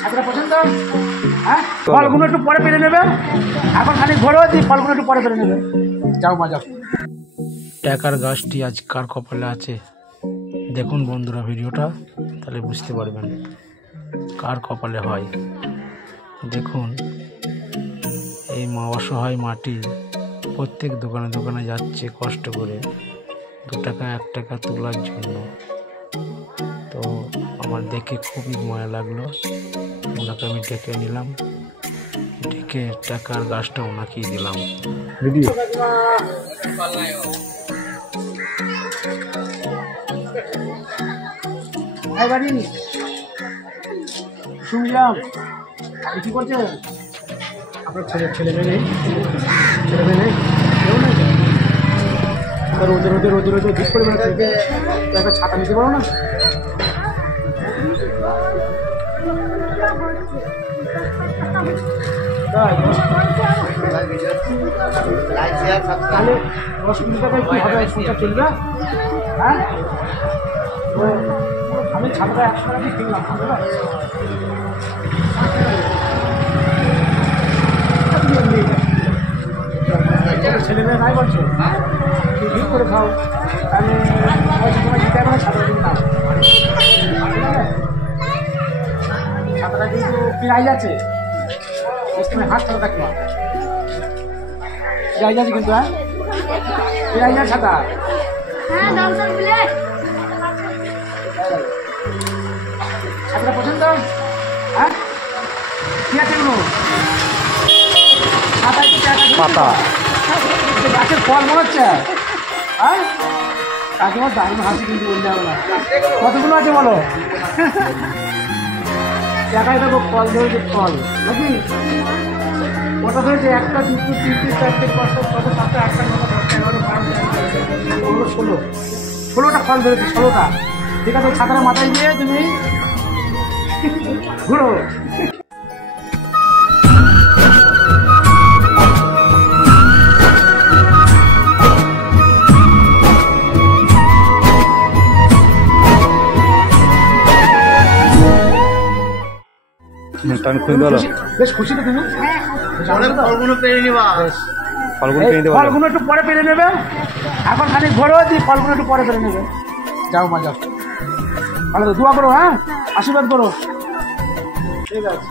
ছাত্রা পছন্দ? হ্যাঁ, ফলগুলো একটু পরে পেরে নেবে। এখন খালি ঘোরো, দিয়ে ফলগুলো একটু পরে পেরে নেবে। যাও মা যাও। টাকার গাছটি আজ কার কপালে আছে দেখুন বন্ধুরা ভিডিওটা, তাহলে বুঝতে পারবেন কার কপালে হয়। দেখুন এই মা অসহায় মাটি প্রত্যেক দোকানে দোকানে যাচ্ছে কষ্ট করে 2 টাকা 1 টাকা তোলার জন্য। তো আমার দেখে খুবই মায়া লাগলো, ওনাকে আমি ডেকে নিলাম, ডেকে টাকার গাছটা ওনাকেই দিলাম। ভিডিও বাড়ি শুনলাম কি করছে আপনার ছেলে মেয়ে নেই? ছেলে মেয়ে নেই, কেউ নেই? রোদে রোদে রোদে রোদে ঠিক করে বেড়াচ্ছে, একটা ছাতা নিতে পারো না? তাহলে 10 টাকায় কি হবে? সংসার চলবে? হ্যাঁ, আমি ছাতাটা 100 টাকা দিয়ে কিনলাম। ছেলে মেয়ে নাই বলছো, ঠিক করে খাও, তাহলে ছাতাটা কিনে নাও। ছাতাটা কিন্তু প্রাইজ আছে, তুমি হাত ছাতা থাকবে, প্রাইজ আছে কিন্তু। হ্যাঁ, প্রাইজ আছে ছাতা। ছাতাটা পছন্দ? হ্যাঁ, কি আছে এগুলো? পাতা গাছের ফল মনে হচ্ছে। হ্যাঁ, কাকিমার দারুণ হাসি কিন্তু বলতে হবে না। কতগুলো আছে বলো? একাই দেখো ফল ধরেছে, ফল নাকি ওটা ধরেছে 1টা 2টো 3টে 4টে 5টা 6টা 7টা 8টা 9টা 10টা 11টা 12টা 16টা ফল ধরেছে, 16টা। ঠিক আছে, ছাতাটা মাথায় দিয়ে তুমি ঘুরো। বেশ খুশি তো তুমি? ফলগুলো একটু পরে পেরে নেবে। এখন খালি ঘোরো, দিয়ে ফলগুলো একটু পরে পেরে নেবে। যাও মা যাও, ভালো তো দোয়া করো। হ্যাঁ, আশীর্বাদ করো। ঠিক আছে।